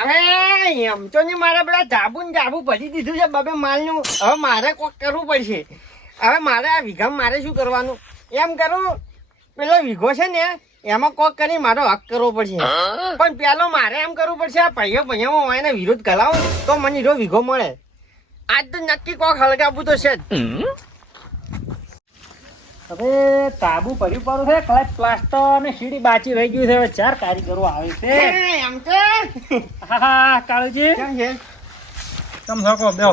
હવે એમ તો ને મારે પેલા ધાબુ ને ધાબુ ભરી દીધું છે બબે માલનું. હવે મારે કોક કરવું પડશે. હવે મારે આ વીઘામાં મારે શું કરવાનું? એમ કરું પેલો વીઘો છે ને એમાં કોક કરી મારો હક કરવો પડશે. પણ પેલો મારે એમ કરવું પડશે આ ભાઈઓ ભાઈઓ હું એના વિરોધ કરાવું તો મને હીરો વીઘો મળે. આજ તો નક્કી કોક હળગાવવું તો છે જ. હવે તાબુ ભર્યું પડું છે કલાક પ્લાસ્ટર અને સીડી બાચી રહી ગયું છે હવે ચાર કારીગરો આવે છે. એમ કે હા હા કાળુજી. કેમ છે? તમ શકો બેહો.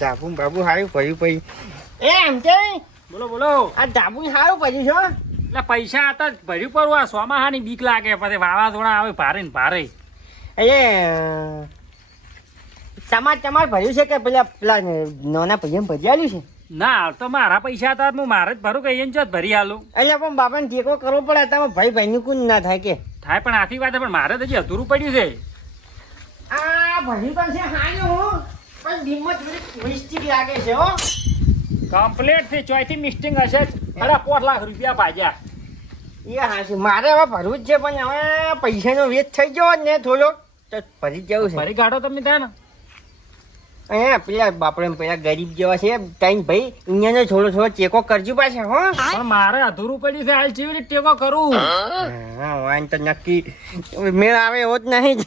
જાબુ બાબુ હારું પડ્યું પછી એ એમ કે બોલો બોલો. આ જાબુ હારું પડ્યું છો એટલે પૈસા હતા ભર્યું પડવું આ સોમાહાની બીક લાગે પછી વાવાઝોડા આવે ભારે ને ભારે. એ તમાર તમાર ભર્યું છે કે પેલા પેલા નાના ભાઈ ભજ્યાલું છે? ના હાલ તો મારા પૈસા હતા હું મારે જ ભરું કહીએ ને જ ભરી હાલું એટલે પણ બાપાને ટેકો કરવો પડે તમે ભાઈ ભાઈનું કુંજ ના થાય કે? થાય પણ આથી વાત પણ મારે તો હજી અધૂરું પડ્યું છે. આ ભર્યું પણ છે હારું પણ થોડી મિસ્ટેક લાગે છે હો. કમ્પ્લીટથી ચોથી મિસ્ટિંગ હશે. અરે પોત લાખ રૂપિયા ભાજ્યા એ હા છે મારે હવે ભરવું જ છે પણ હવે પૈસાનો વેચ થઈ ગયો ને થોડો તો ભરી જવું છે. ભરી કાઢો તમે ત્યાં ને. અહીંયા પેલા બાપડે પેલા ગરીબ જેવા છે ભાઈ થોડો થોડો કરજો પાછા હો. પણ મારે અધૂરું પડ્યું છે હાલ કેવી રીતે ટેકો કરું? હા વાન તો નક્કી. મેળ આવે એવો જ નહીં.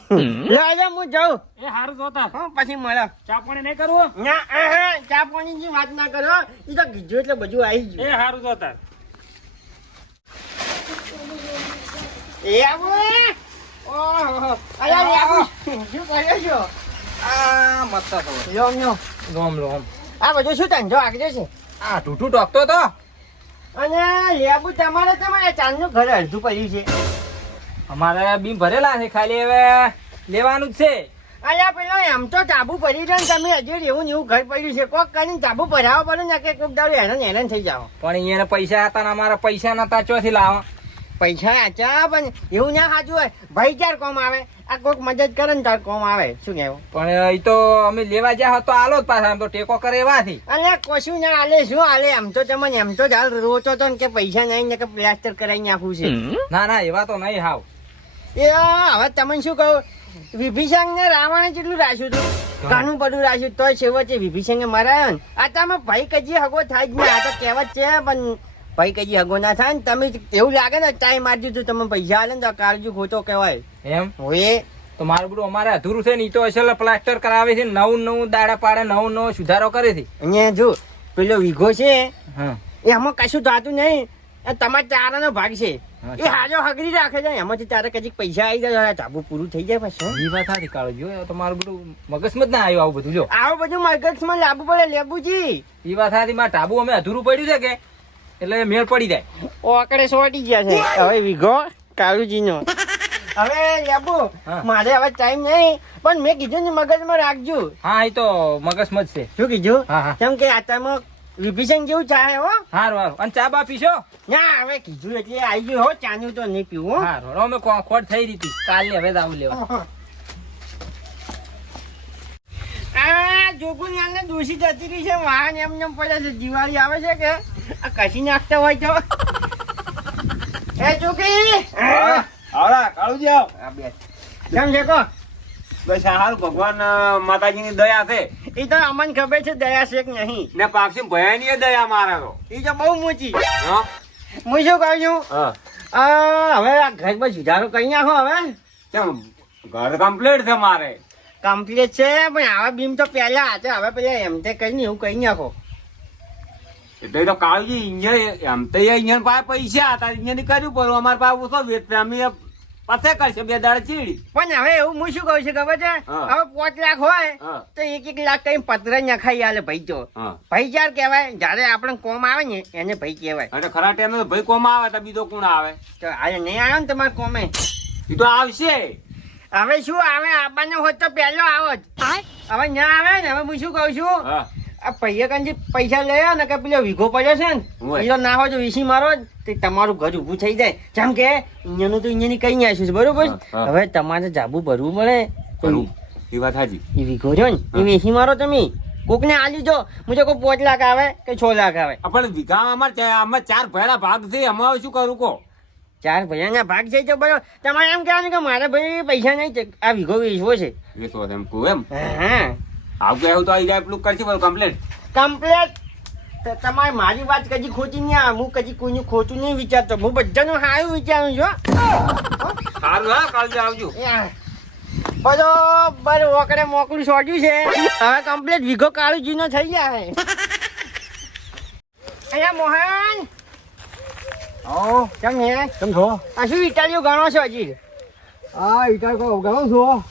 જ હું જાઉં. એ સારું જોતા હા પછી મળે. ચા પાણી નહીં કરવું ના ચા પાણીની વાત ના કરો. એ તો કીધું એટલે બધું આવી એ ગયું સારું જોતા એ આવો. ઓહો અરે આવો. શું કર્યો છો? આ મસ્ત હતો લોમ નો લોમ લોમ આ બધું શું ધંધો આગળ છે આ ટૂટું ટોકતો તો? અને લેબુ તમારે તમારે ચાંદનું ઘર અડધું પડ્યું છે. અમારે બીમ ભરેલા છે ખાલી હવે લેવાનું જ છે. અલ્યા પેલો એમ તો ચાબુ પડી રહ્યો તમે હજી એવું એવું ઘર પડ્યું છે. કોક કરીને ચાબુ ભરાવો પડે ને કે કોક દાડો હેરાન હેરાન થઈ જાવ પણ અહીંયા પૈસા હતા ને અમારા પૈસા નતા ચોથી લાવવા પૈસા આચા પણ એવું ના સાચું હોય. ભાઈ ચાર કોમ આવે? આ કોક મદદ કરે ને તાર કોમ આવે. શું કહેવું? પણ એ તો અમે લેવા જ્યાં તો આલો જ પાછા આમ તો ટેકો કરે એવાથી. અલે કશું ના આલે શું આલે? એમ તો તમને એમ તો ચાલ રોચો તો ને કે પૈસા નહીં ને કે પ્લાસ્ટર કરાવી નાખવું છે. ના ના એવા તો નહીં હાવ. એ હવે તમને શું કહું? વિભીષણ ને રાવણે જેટલું રાખ્યું હતું? ઘણું બધું રાખ્યું તોય છેવટે વિભીષણે મરાયો ને. આ તમે ભાઈ કજી હગો થાય જ નહીં આ તો કહેવત છે પણ ભાઈ કજી હગો ના થાય ને તમે એવું લાગે ને ટાઈમ મારી દીધું તમે પૈસા આલે ને તો કાળજુ ખોટો કહેવાય. એમ? હોય તો મારું બધું અમારે અધૂરું છે ને તો અસલ પ્લાસ્ટર કરાવે છે નવું નવું દાડા પાડે નવું નવું સુધારો કરે છે. અહીંયા જો પેલો વીઘો છે એ એમાં કશું થતું નહીં. તમારા ચારાનો ભાગ છે. એ હાજો હગરી રાખે છે એમાંથી તારે કદી પૈસા આવી જાય ચાબુ પૂરું થઈ જાય પછી. એ વાત સાચી કાળો જો તો મારું બધું મગજમાં જ ના આવ્યું આવું બધું જો. આવું બધું મગજમાં લાવવું પડે લેબુજી. એ વાત સાચી મારા ટાબુ અમે અધૂરું પડ્યું છે કે? એટલે મેળ પડી જાય. ઓકડે સોટી ગયા છે. હવે વીઘો કાળુજી નો હવે લેબુ મારે હવે ટાઈમ નહીં પણ મેં કીધું ને મગજમાં રાખજો. હા એ તો મગજમાં જ છે. શું કીધું? કેમ કે આતામાં વિભીષણ જેવું ચાહે હો. હારું હારું. અને ચા બા પીશો? ના હવે કીધું એટલે આવી ગયું હો ચાનું તો નહીં પીવું. હારું અમે ખોટ થઈ રહી હતી. કાલે હવે આવું લેવા. આ જોગું નાને દોષી જતી રહી છે. વાહન એમ એમ પડે છે. દિવાળી આવે છે કે? આ કસી નાખતા હોય તો. એ ચોકી આવડા કાળુજી આવ. આ બે. કેમ છે કો? બસ હાલ ભગવાન માતાજીની દયા છે. એ તો અમને ખબર છે દયા છે કે નહીં. ને પાક્ષી ભયાની દયા મારે તો. એ તો બહુ મોટી. હા? શું કહું છું? હવે આ ઘર પર સુધારો કરી નાખો હવે. કેમ ઘર કમ્પ્લીટ છે મારે. કમ્પ્લીટ છે પણ આવા બીમ તો પહેલા હતા. હવે પેલા એમ તે કરીને એવું કહી નાખો. એટલે તો કાળજી અહીંયા એમ તો અહીંયા પાસે પૈસા હતા અહીંયા કર્યું પણ અમારા પાસે ઓછો વેચ અમે પતે કરશે બે દાડા ચીડી. પણ હવે એવું હું શું કહું છું ખબર છે. હવે પાંચ લાખ હોય તો એક એક લાખ કઈ પત્ર નખાઈ આલે ભાઈ હા. ભાઈ ચાર કહેવાય જ્યારે આપણે કોમ આવે ને એને ભાઈ કહેવાય. અને ખરા ટાઈમે તો ભાઈ કોમ આવે તો બીજો કોણ આવે? તો આજે નહીં આવ્યો ને તમારે કોમે? એ તો આવશે. હવે શું આવે? આવવાનો હોત તો પહેલો આવો જ. હવે ના આવે ને હવે હું શું કહું છું? હા. આ પૈયા કાંજી પૈસા લઈ ને કે પેલો વીઘો પડ્યો છે ને હોય. ના હોય તો વીસી મારો જ તમારું ઘર ઊભું થઈ જાય. જેમ કે અહીંયાનું તો અહીંયાની કઈ બરોબર? હા. હવે તમારે જાબુ ભરવું પડે એ વાત હાજી એ વીઘો રહ્યો ને એ હા. મારો તમે. કોકને આલી જો મુજે કોઈ પાંચ લાખ આવે કે છ લાખ આવે. પણ વિઘા અમારે આમાં ચાર ભેડા ભાગ છે અમારે શું કરું કો ચાર ભૈયાના ભાગ છે તો બરો તમારે એમ કહેવાનું કે મારે ભાઈ પૈસા નહીં આ વીઘો વેચવો છે. એ એમ કહું એમ? હા. આવું આવું તો આવી જાય પેલું કરશે બોલ કમ્પ્લેટ કમ્પ્લેટ તમારે મારી વાત કદી ખોટી નહીં આ હું કદી કોઈનું ખોટું નહીં વિચારતો. હું બધાનું સારું વિચારું છું. સારું હા કાલથી આવજો. બરોબર ઓકડે મોકલું સોટ્યું છે. હવે કમ્પ્લેટ વીઘો કાળું જીનો થઈ જાય અહીંયા મોહન! ઓ કેમ હે? કેમ છો? આ શું ઇટાલીઓ ગણો છો હજી? આ ઇટાલીઓ ગણો ગણું છું.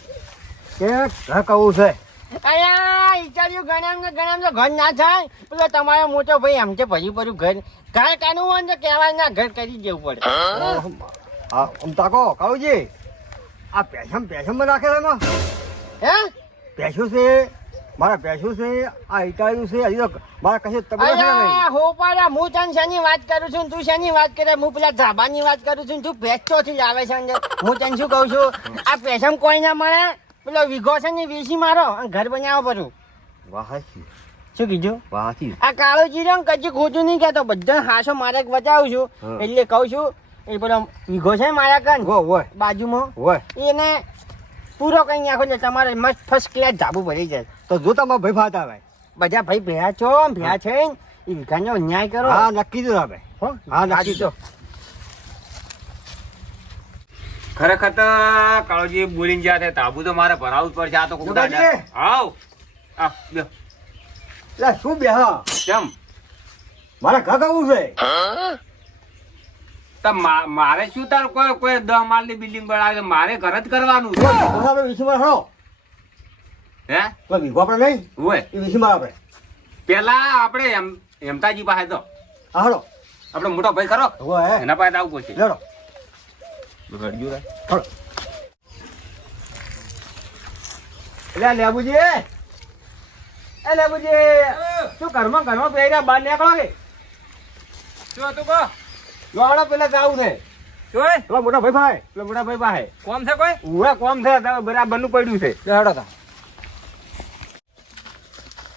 કે ઘર કહું છે. અહીંયા ઇટાલીઓ ગણામ ને ગણામ તો ઘર ના થાય. પેલો તમારો મોટો ભાઈ આમ છે ભર્યું ભર્યું ઘર. ઘર કાનું હોય ને તો કહેવાય ના ઘર કરી દેવું પડે. હા? આમ તાકો કાળુજી આ પેશમ પેશમમાં રાખે છે હે? પેશું છે મારા પેશું છે આ ઈટાળ્યું છે હજી તો મારા કશે તબલા છે નહીં. હો પાડા હું તને શેની વાત કરું છું તું શેની વાત કરે? હું પેલા ધાબાની વાત કરું છું તું પેચોથી જ આવે છે હું તને શું કહું છું? આ પેશમ કોઈ ના મળે? પેલો વિઘો છે ને વેચી મારો અને ઘર બનાવો પછી વાહાચી શું કીધું? વાહાચી આ કાળો જીરો ને કદી ખોટું નહીં કહેતો બધા હાસો મારે બચાવું છું. એટલે કહું છું એ પેલો વિઘો છે મારા કન હોય બાજુમાં હોય. એને પૂરો કઈ નાખો એટલે તમારે મસ્ત ફર્સ્ટ ક્લાસ ધાબુ ભરી જાય. તો જો તમારા ભાઈ ફાતા આવે. બધા ભાઈ ભેગા છો ભેગા છે એ વિઘાનો ન્યાય કરો. હા નક્કી દો આપણે હો? હા નક્કી તો ખરેખર તો કાળોજી બોલીને જ્યાં છે તાબુ તો મારે ભરાવું જ પડશે. આ તો કોક છે દાદા- આવ આ લ્યો. એટલે શું બે હા? કેમ? મારે ઘર કહું છે. મારે શું તાર કોઈ કોઈ દહ માળની બિલ્ડિંગ બનાવે મારે ઘર જ કરવાનું છે. હે? વીઘો આપણે નહીં? હોય એ વીસીમાં આપણે પેલા આપણે એમ હેમતાજી પાસે તો. હાલો. આપણે મોટો ભાઈ ખરો? એના પાસે આવવું પડશે. લેડો ઘડ્યું એટલે લેબુજી એ લેબુજી શું ઘરમાં ઘરમાં પહેર્યા બહાર નીકળો કે? શું હતું કહો? લોહાણા પેલા જાવું છે. મોટા ભાઈ ભાઈ પેલા મોટા ભાઈ પાસે. કોમ છે કોઈ? ઉવે કોમ છે બરાબરનું પડ્યું છે. બેહાડો તા.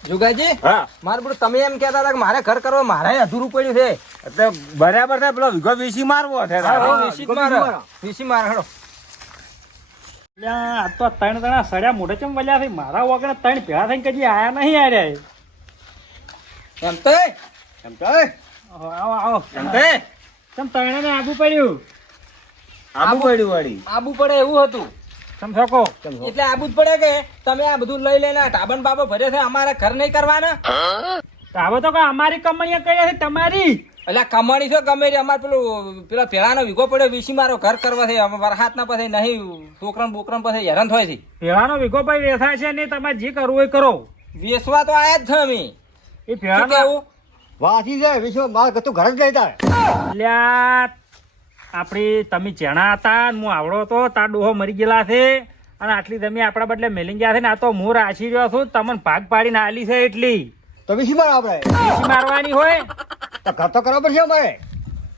જુગાજી હા. મારે બધું તમે એમ કહેતા હતા કે મારે ઘર કરવા મારે અધૂરું પડ્યું છે. એટલે બરાબર છે પેલો વીઘો વીસી મારવો છે વીસી મારે. વીસી મારે, હેડો. આ તો ત્રણ જણા સડ્યા મોઢે ચમ વળ્યા છે? મારા વગર ત્રણ ભેળા થઈને કદી આયા નહીં આર્યા એમ તો એમ તો આવો આવો આવો. એમ તો તમ ત્રણે ને આબુ પડ્યું? આબુ પડ્યું વળી. આબુ પડે એવું હતું. તમે શકો. એટલે આબુ જ પડે કે તમે આ બધું લઈ લઈને ટાબન બાબો ભરે છે અમારે ઘર નહીં કરવાના? ટાબો તો કોઈ અમારી કંપનીએ કઈ છે તમારી? એટલે કમાણી છો ગમે તે અમારે પેલું પેલા પેલાનો વીઘો પડ્યો વીસી મારો ઘર કરવા છે વરસાદ ના પાસે નહીં છોકરા બોકરા પાસે હેરાન થાય છે. પેલાનો વિગો ભાઈ વેસાય છે ને તમે જે કરવું હોય કરો. વેસવા તો આયા જ છે અમે. એ પેલા ભેળાનો કેવું વાસી જાય વિશ્વ માર કતું ઘર જ નહીં તારે લ્યા આપણી તમે ચેણા હતા હું આવડો હતો તાર ડોહો મરી ગયેલા છે. અને આટલી તમે આપણા બદલે મેલી ગયા છે ને આ તો હું રાશી રહ્યો છું તમને ભાગ પાડીને આલી છે એટલી. તો વિશી માર આપણે વીસી મારવાની હોય? તો ઘર તો કરવા પડશે અમારે.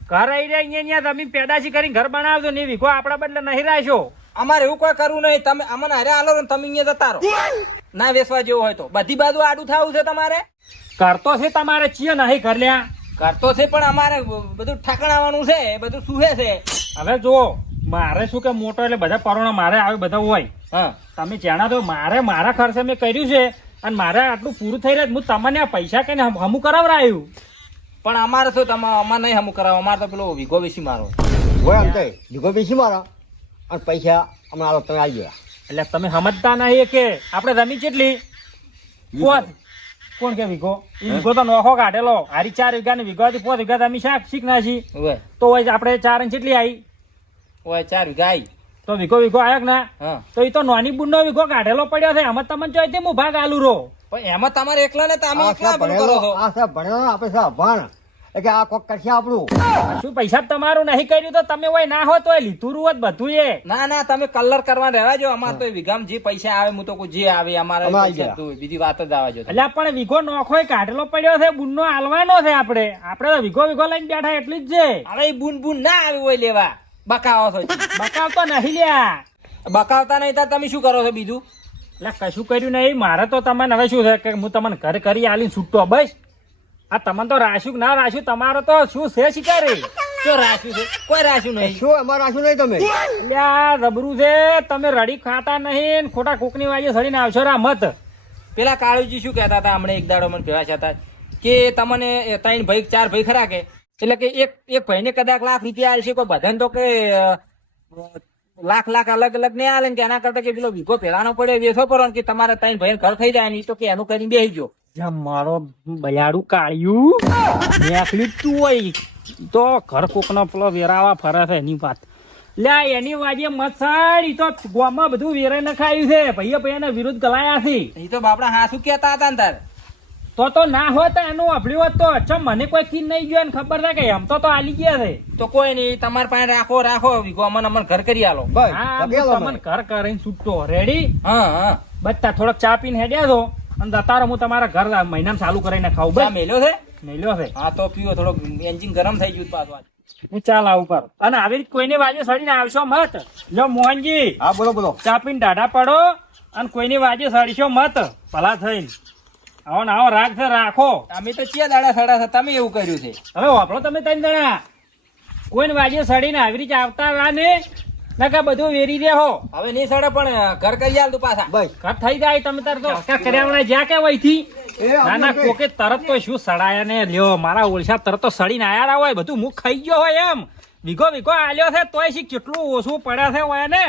ઘર આવી રહ્યા અહીંયા તમે પેદાશી કરીને ઘર બનાવજો નહીં વિગો આપણા બદલે નહીં રાખશો અમારે એવું કોઈ કરવું નહીં. તમે અમને હારે આલો ને તમે અહીંયા જતા રહો. ના વેસવા જેવું હોય તો. બધી બાજુ આડું થવું છે તમારે? કરતો છે તમારે ચિયો નહીં ઘર લ્યા. કરતો છે પણ અમારે બધું ઠાકણાવાનું છે બધું સુહે છે. હવે જુઓ મારે શું કે મોટો એટલે બધા પરોણા મારે આવે બધા હોય. હા. તમે જાણા તો મારે મારા ખર્ચે મેં કર્યું છે અને મારે આટલું પૂરું થઈ રહ્યું હું તમને આ પૈસા કઈને હમ- હમું કરાવરાયું. પણ અમારે શું તમે અમારે નહીં હમું કરાવો અમારે તો પેલો વીઘો બેસી મારો. હોય એમ તો દીકો બેસી મારો અને પૈસા હમણાં આલો તમે આવી ગયા. એટલે તમે સમજતા નહીં કે આપણે રમી કેટલી પોત કોણ? કે વીઘો એ વીઘો તો નોખો કાઢેલો. હારી ચાર વીઘા ને વીઘો પોત વીઘા તમે શાક શીખ ના ઓય તો આપણે ચાર ઇંચ કેટલી આવી હોય ચાર વીઘા આઈ. તો વીઘો વીઘો આવ્યો ને? ના તો એ તો નાની બુંડો વીઘો કાઢેલો પડ્યો છે. આમાં તમને જોઈ તે હું ભાગ આલુ રો પણ એમાં તમારે એકલા ને તમે એકલા ભણેલો આ સાહેબ ભણેલો આપણે સાહેબ ભણ. કે આ કોક કરશે આપણું. શું પૈસા તમારું નહીં કર્યું તો તમે હોય ના હો તો લીધું હોત બધું એ ના ના તમે કલર કરવા રહેવા જો અમારે તો વિઘામ જે પૈસા આવે હું તો જે આવે અમારે આવી બીજી વાત જ આવવા જો એટલે પણ વિઘો નોખો કાઢેલો પડ્યો છે બુનનો આલવાનો છે આપણે. આપણે તો વિઘો વિઘો લઈને બેઠા એટલી જ છે. હવે એ બૂન બૂન ના આવી હોય લેવા. બકાવો છો. બકાવતો નહીં લ્યા. બકાવતા નહીં તમે શું કરો છો બીજું? એટલે કશું કર્યું નહીં. મારે તો તમને હવે શું છે કે હું તમને ઘર કરી આલીને છૂટતો બસ. આ તમને તો રાશું ના રાશું તમારો તો શું છે શિકારી? શું રાશું છે? કોઈ રાખ્યું નહીં. શું અમારે રાશું નહીં તમે? લ્યા જબરું છે. તમે રડી ખાતા નહીં ખોટા કોકની વાજે સડીને આવશો રા મત પેલા કાળુજી શું કહેતા હતા? હમણાં એક દાડો મને કહેવા હતા કે તમને ત્રણ ભાઈ ચાર ભાઈ ખરા કે? એટલે કે એક એક ભાઈને કદાચ લાખ રૂપિયા આવશે કોઈ બધાને તો કે લાખ લાખ અલગ અલગ નહીં આલે કે એના કરતા કે પેલો વીઘો પેલાનો પડે વેસો પડો કે તમારે ત્રણ ભાઈ ઘર થઈ જાય ને તો કે એનું કરીને બેસી ગયો મારો બયાડું કાળ્યું મેકલ્યું તું હોય તો ઘર કોકનો પેલો વેરાવા ફરે છે એની વાત. લ્યા એની વાજે મત્સર તો ગોમાં બધું વેરે નખાયું છે. ભાઈએ ભાઈને વિરુદ્ધ ગલાયા છે. એ તો બાપડા હાસુ કેતા હતા ને તાર. તો તો ના હોત તો એનું અભળ્યું હોત તો અચ્છા મને કોઈ કી નહીં ગયો ને ખબર છે કે એમ તો તો આલી ગયા છે. તો કોઈ નહીં તમારે પાસે રાખો રાખો. વિગો અમન અમન ઘર કરી આલો. બસ હા પગે હું લો તમને મને. ઘર કરીને છૂટતો રેડી હા હા. બધા થોડોક ચા પીને હેડ્યા છો. અને અત્યારે હું તમારા ઘર મહિનામાં ચાલુ કરીને ખાવું બસ. મેલ્યો છે? મેલ્યો છે. હા તો પીવો થોડોક એન્જિન ગરમ થઈ ગયું પાછું હું ચાલ આવું કર અને આવી રીતે કોઈની વાજે સડીને આવશો મત. જો મોહનજી. હા બોલો બોલો. ચા પીને દાઢા પડો. અને કોઈની વાજે સડીશો મત. ભલા થઈને. આવો ને આવો રાખ છે રાખો. અમે તો ચિયા દાડા સડા છે તમે એવું કર્યું છે. હવે વાપરો તમે ત્રણ જણા. કોઈને વાજે સડીને આવી રીતે આવતા રહ્યા ને નકા બધું વેરી દે હો. હવે નહીં સડે પણ ઘર કરી આલ તું પાછા. બસ. ઘર થઈ જાય તમે તાર તો. હસકા કર્યા વગર જ્યાં કે વહીથી થી ના ના કોકે તરત તો શું સડાયા ને લ્યો મારા ઓળશા તરત તો સડીને આયા હોય બધું મુખ ખાઈ ગયો હોય એમ. વીઘો વીઘો આલ્યો છે તોય શી કેટલું ઓછું પડ્યા છે હોય ને?